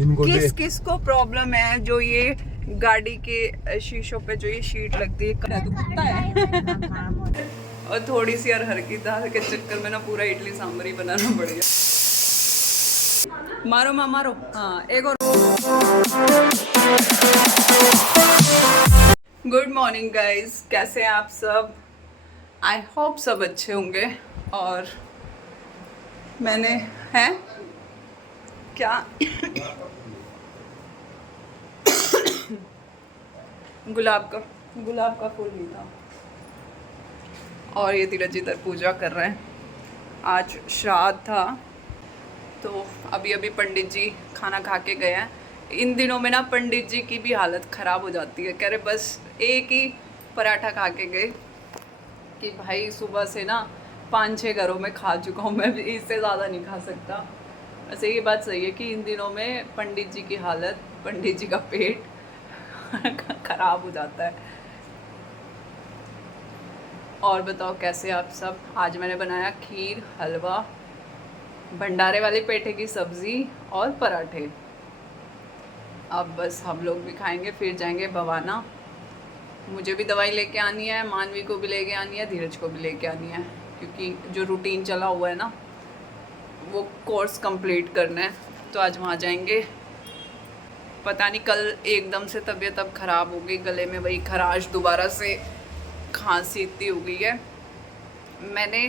इनको किस को प्रॉब्लम है जो ये गाड़ी के शीशों पे जो ये शीट लगती है, तो कुत्ता है। और थोड़ी सी अरहर की दाल के चक्कर में ना पूरा इडली सांभर ही बनाना पड़ गया। मारो माँ मारो, हाँ एक और। गुड मॉर्निंग गाइज, कैसे हैं आप सब? आई होप सब अच्छे होंगे। और मैंने हैं क्या गुलाब का फूल भी था। और ये धीरज इधर पूजा कर रहे हैं, आज श्राद्ध था। तो अभी अभी पंडित जी खाना खा के गए हैं। इन दिनों में ना पंडित जी की भी हालत ख़राब हो जाती है। कह रहे बस एक ही पराठा खा के गए कि भाई सुबह से ना 5-6 घरों में खा चुका हूँ मैं, भी इससे ज़्यादा नहीं खा सकता। वैसे ये बात सही है कि इन दिनों में पंडित जी की हालत, पंडित जी का पेट ख़राब हो जाता है। और बताओ कैसे आप सब? आज मैंने बनाया खीर, हलवा, भंडारे वाले पेठे की सब्ज़ी और पराठे। अब बस हम लोग भी खाएंगे, फिर जाएंगे भवाना। मुझे भी दवाई लेके आनी है, मानवी को भी लेके आनी है, धीरज को भी लेके आनी है, क्योंकि जो रूटीन चला हुआ है ना वो कोर्स कंप्लीट करना है। तो आज वहाँ जाएंगे। पता नहीं कल एकदम से तबीयत अब ख़राब हो गई, गले में वही खराश, दोबारा से खांसी इतनी हो गई है। मैंने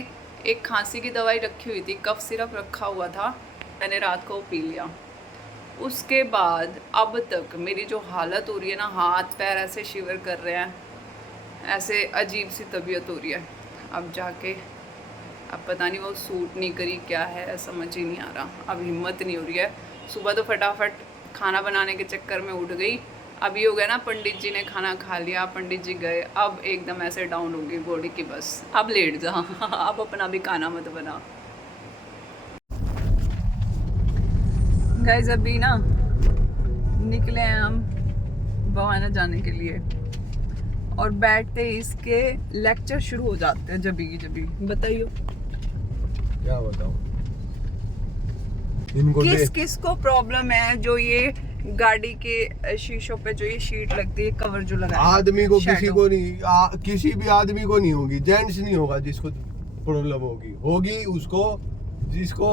एक खांसी की दवाई रखी हुई थी, कफ सिरप रखा हुआ था, मैंने रात को पी लिया। उसके बाद अब तक मेरी जो हालत हो रही है ना, हाथ पैर ऐसे शिवर कर रहे हैं, ऐसे अजीब सी तबीयत हो रही है। अब जाके अब पता नहीं वो सूट नहीं करी क्या है, समझ ही नहीं आ रहा। अब हिम्मत नहीं हो रही है। सुबह तो फटाफट खाना बनाने के चक्कर में उठ गई। अभी हो गया ना, पंडित जी ने खाना खा लिया, पंडित जी गए, अब एकदम ऐसे डाउन हो गई बॉडी की, बस अब लेट जा। अब अपना भी खाना मत बना। गाइस अभी ना निकले हैं हम भवाना जाने के लिए, और बैठते ही इसके लेक्चर शुरू हो जाते हैं जबी। बताइए क्या बताऊं इनको किस को प्रॉब्लम है जो ये गाड़ी के शीशों पे जो ये शीट लगती है, कवर जो लगा है। आदमी को किसी को नहीं, किसी भी आदमी को नहीं होगी, जेंट्स नहीं होगा जिसको प्रॉब्लम होगी उसको जिसको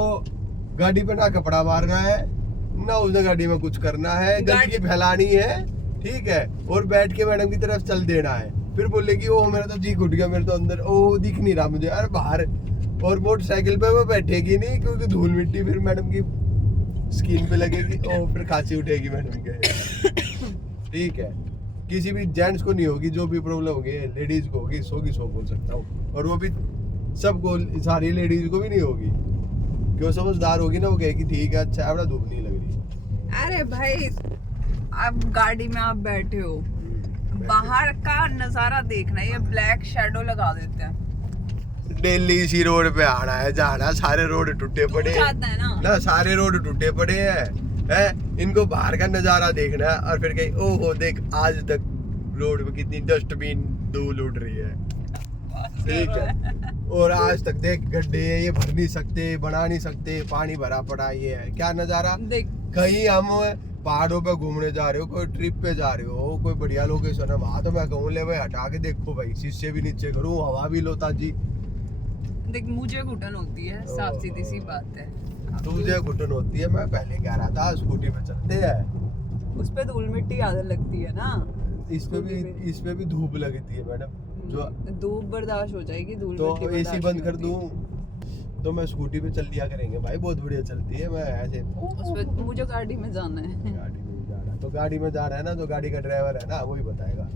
गाड़ी पे ना कपड़ा मारना है, ना उसने गाड़ी में कुछ करना है, गंदगी फैलानी है, ठीक है, और बैठ के मैडम की तरफ चल देना है। फिर बोलेगी ओ मेरा तो जी घुट गया, मेरे तो अंदर ओ दिख नहीं रहा मुझे, अरे बाहर। और मोटरसाइकिल पे वो बैठेगी नहीं, क्योंकि धूल मिट्टी फिर मैडम की स्किन पे लगेगी, और फिर खांसी उठेगी मैडम के। ठीक है, किसी भी जेंट्स को नहीं होगी, जो भी प्रॉब्लम होगी लेडीज को होगी, 100 की 100 बोल सकता हूँ। और वो भी सबको, सारी लेडीज को भी नहीं होगी, क्यों समझदार होगी ना, वो कहेगी ठीक है अच्छा है, धूप नहीं लग रही। अरे भाई अब गाड़ी में आप बैठे हो, बाहर का नजारा देखना, ये ब्लैक शैडो लगा देते हैं। डेली इसी रोड पे आना है जाना, सारे रोड टूटे पड़े हैं ना, सारे रोड टूटे पड़े हैं। इनको बाहर का नजारा देखना है, और फिर कहीं ओहो देख आज तक रोड पे कितनी डस्टबिन धूल उड़ रही है, ठीक है, और आज तक देख गड्ढे ये भर नहीं सकते, बना नहीं सकते, पानी भरा पड़ा, ये है क्या नजारा। कहीं हम पहाड़ों पे घूमने जा रहे हो, कोई ट्रिप पे जा रहे हो, कोई बढ़िया लोकेशन है, वहां तो मैं कहूँ ले भाई हटा के देखो भाई, शीशे भी नीचे करूँ, हवा भी लो ताजी। देख मुझे घुटन होती है, साफ सीधी सी बात है। तुझे घुटन होती है, मैं पहले कह रहा था स्कूटी पे चलते हैं, उस पे धूल मिट्टी ज्यादा लगती है ना, इस पे भी धूप लगती है मैडम, जो धूप बर्दाश्त हो जाएगी, धूल तो मिट्टी एसी बंद कर दूं तो मैं स्कूटी पे चल लिया करेंगे भाई, बहुत बढ़िया चलती है। मैं ऐसे उस पे मुझे गाड़ी में जाना है। गाड़ी में जा रहा है तो गाड़ी में जा रहा है ना, जो गाड़ी का ड्राइवर है ना वही बताएगा।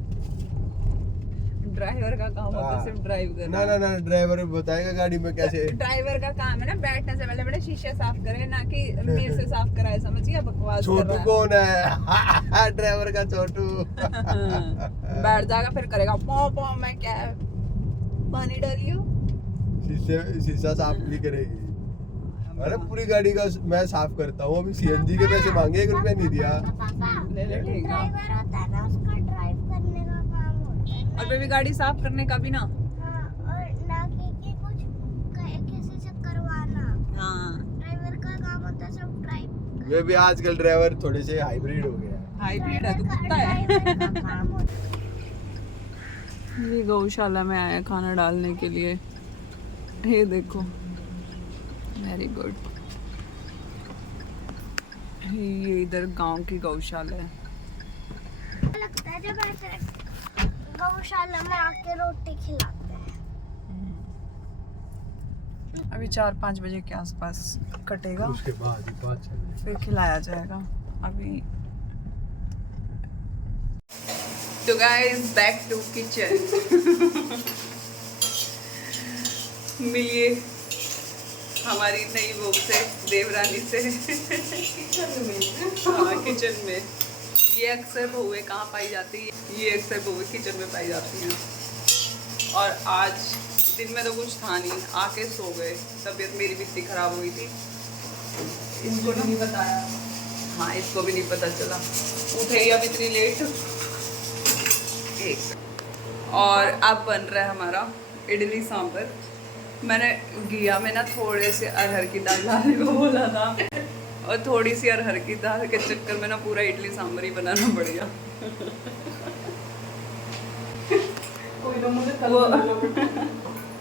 ड्राइवर का काम होता है सिर्फ ड्राइव करना। ना ड्राइवर बताएगा गाड़ी में कैसे। ड्राइवर का काम है ना बैठने से पहले शीशे साफ करे, ना कि मेरे से साफ कराए, समझिए बकवास। छोटू कौन है? ड्राइवर का छोटू। बैठ जाएगा फिर करेगा पौ पौ, मैं क्या पानी डालियो, शीशा साफ भी करेगी। अरे पूरी गाड़ी का मैं साफ करता हूँ, अभी सीएनजी के पैसे मांगे, 1 रुपया नहीं दिया। ले ठीक है, ड्राइवर होता है ना, उसका ड्राइव करने का काम होता है। और बेबी गाड़ी साफ करने का भी ना, हाँ, और ना कि कुछ किसी से करवाना। हाँ ड्राइवर का काम होता है सब ड्राइव। वे भी आजकल ड्राइवर थोड़े से हाइब्रिड हो गया है। हाइब्रिड है तो कुत्ता है। ड्राइवर का काम होता ये गौशाला में आया खाना डालने के लिए। ये देखो, वेरी गुड। ये इधर गांव की गौशाला है। है। लगता है जब ऐसे गौशाला में आके रोटी खिलाते हैं। अभी 4-5 बजे के आसपास कटेगा, उसके बाद ही बात चल रही फिर खिलाया जाएगा। अभी तो गाइस बैक टू किचन। मिलिए हमारी नई बहू से, देवरानी से। हाँ, किचन में। ये अक्सर बहुएं कहाँ पाई जाती है? ये अक्सर बहुएं किचन में पाई जाती हैं। और आज दिन में तो कुछ था नहीं, आके सो गए। तबीयत मेरी भी इतनी खराब हुई थी, इसको नहीं बताया। हाँ, इसको भी नहीं पता चला। उठे ही अब इतनी लेट। और अब बन रहा है हमारा इडली सांभर। मैंने घिया में ना थोड़े से अरहर की दाल डालने को बोला था, और थोड़ी सी अरहर की दाल के चक्कर में ना पूरा इडली सांभर ही बनाना पड़ गया।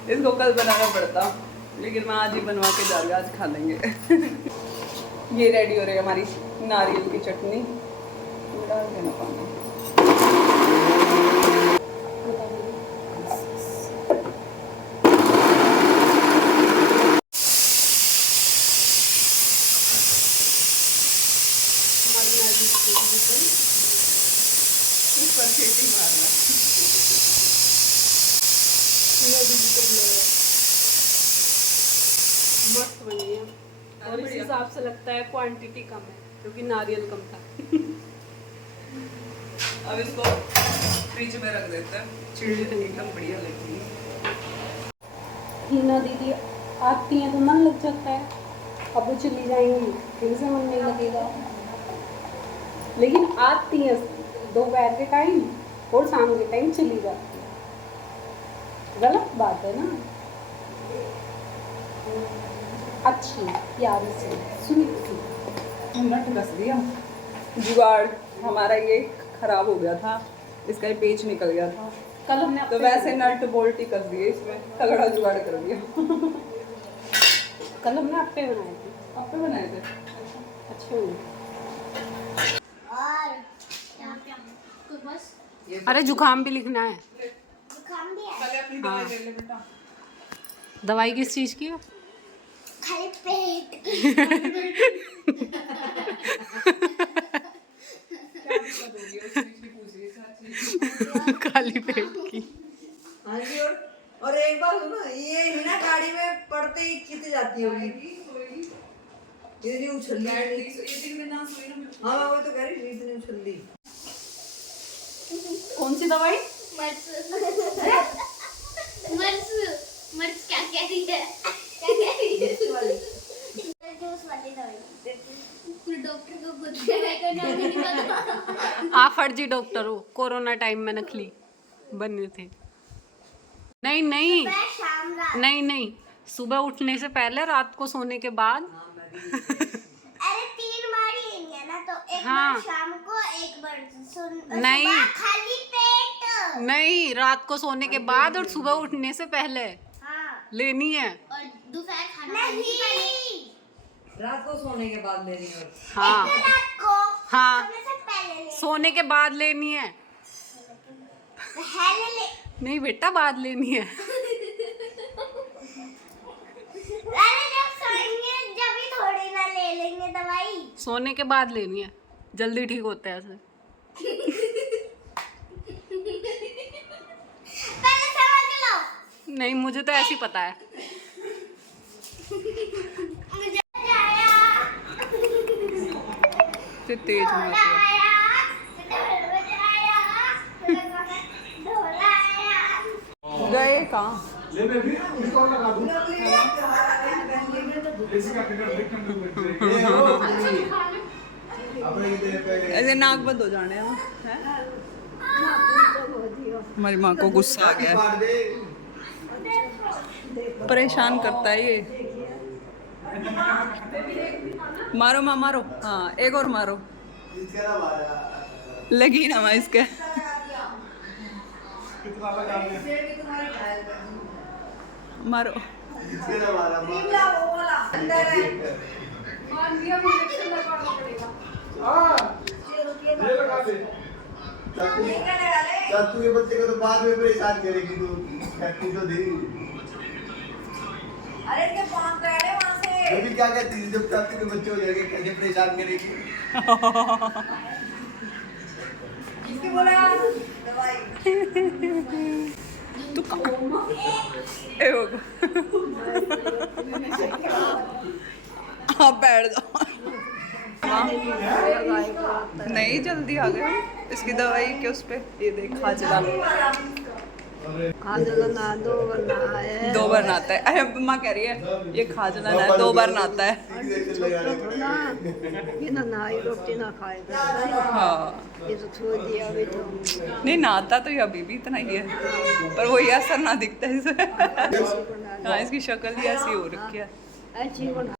इसको कल बनाना पड़ता, लेकिन मैं आज ही बनवा के जा रही हूँ, आज खा लेंगे। ये रेडी हो रही है हमारी नारियल की चटनी। डाल देना पानी। मस्त बनी है। और इस हिसाब से लगता है क्वांटिटी कम है क्योंकि नारियल कम था। अब इसको फ्रिज में रख देते हैं, चिल्ड एकदम बढ़िया लगती है। हीना दीदी आती हैं तो मन लग जाता है, अब वो चली जाएंगी फिर से मन नहीं लगेगा। लेकिन आती हैं दोपहर के टाइम और शाम के टाइम चली जाती है, गलत बात है ना। अच्छी प्यारी सी स्वीट सी नट कस दिया। जुगाड़ हमारा ये खराब हो गया था, इसका ये पेच निकल गया था। कल हमने तो वैसे नट बोल्ट ही कस दिए, इसमें तगड़ा जुगाड़ कर दिया। कल हमने अप्पे बनाए थे, आपने बनाए थे? अच्छे बने। और तो बस अरे जुकाम भी लिखना है। जुकाम भी है, पहले अपनी दवाई ले ले बेटा। दवाई किस चीज़ की है? खाली पेट की। खाली पेट की। हाँ जी। और एक बार सुनो, ये ही ना गाड़ी में पड़ते ही चित जाती होगी, इतनी उछल दी। हाँ मैं वो तो कह रही थी, इतनी उछल दी। कौन सी दवाई? मर्स क्या कह रही है? क्या कह रही है? जूस वाली दवाई। फिर डॉक्टर को खुद दवाई का नाम नहीं पता। आप फर्जी डॉक्टर हो, कोरोना टाइम में नकली बने थे। नहीं नहीं मैं शाम रात। नहीं नहीं, सुबह उठने से पहले, रात को सोने के बाद। अरे 3 बार ही है ना, तो एक हाँ। बार शाम को, एक बार नहीं। सुबह खाली पेट। नहीं, रात को सोने के बाद और सुबह उठने से पहले हाँ। लेनी है। और दोपहर खाना नहीं, रात को सोने के बाद लेनी है। हाँ रात को हाँ, सोने से पहले ले। सोने के बाद लेनी है। पहले ले। नहीं बेटा, बाद लेनी है। अरे जब सोएंगे जब ही थोड़ी ना ले लेंगे दवाई। सोने के बाद लेनी है, जल्दी ठीक होता है ऐसे। पहले समझ लो। नहीं, मुझे तो ऐसे ही पता है। मुझे आया। फिर तेज ढोला मत कर। आया। मुझे आया। ढोला आया। गए कहाँ? ऐसे नाक बंद हो जाने हैं। हमारी माँ को गुस्सा आ गया है, परेशान करता है ये। मारो माँ मारो, हाँ एक और मारो, इसका ना मारा लगी ना माँ इसके। कितना लगा भी तुम्हारी घायल कर दूँ। मारो। इसका ना मारा टीमला वो वाला अंदर है। हाँ चलो ये ये लगा दे तू ये बच्चे को तो बाद में परेशान करेगी तू कहती तो दी अरे इनके पांव पकड़े वहां से। ये भी क्या कहती थी जब तक के बच्चे हो जाएंगे कैसे परेशान करेगी इसकी बोला दवाई। तू कहाँ? ए बाबा। आप बैठ जाओ। नहीं जल्दी आ गया इसकी दवाई के उस पे, ये देख खाजला दो बार नहाता है। अरे माँ कह रही है ये खाजला ना है, 2 बार नहाता है। ये ना नहाई रोटी ना खाएगा, हाँ ये तो छोड़ दिया अभी तो। नहीं नहाता तो ये अभी भी इतना ही है, पर वही असर ना दिखता है इसे। हाँ इसकी शक्ल ही ऐसी हो रखी है। ऐसी बना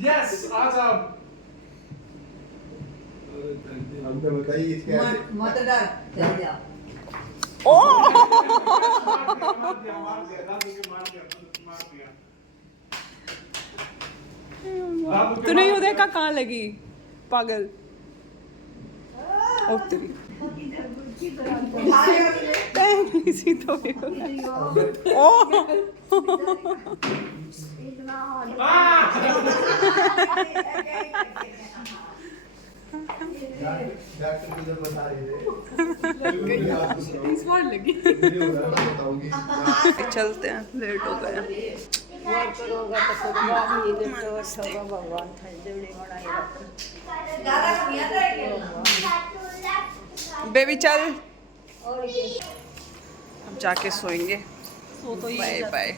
यस आजाम हमने बताई इसके मत डर चल जा। ओ तूने यू देखा कहाँ लगी पागल। ओ तेरी इसी तो ओ डॉक्टर को जब बता रही इस बार लगी। बताऊंगी चलते हैं, लेट हो गया। और करोगा तो खुदा ही लेटो सब भगवान था जोड़ी बनाई रखो। ज्यादा कमियां तो है बेबी चल, और ये अब जाके सोएंगे। सो तो बाय ये बाय।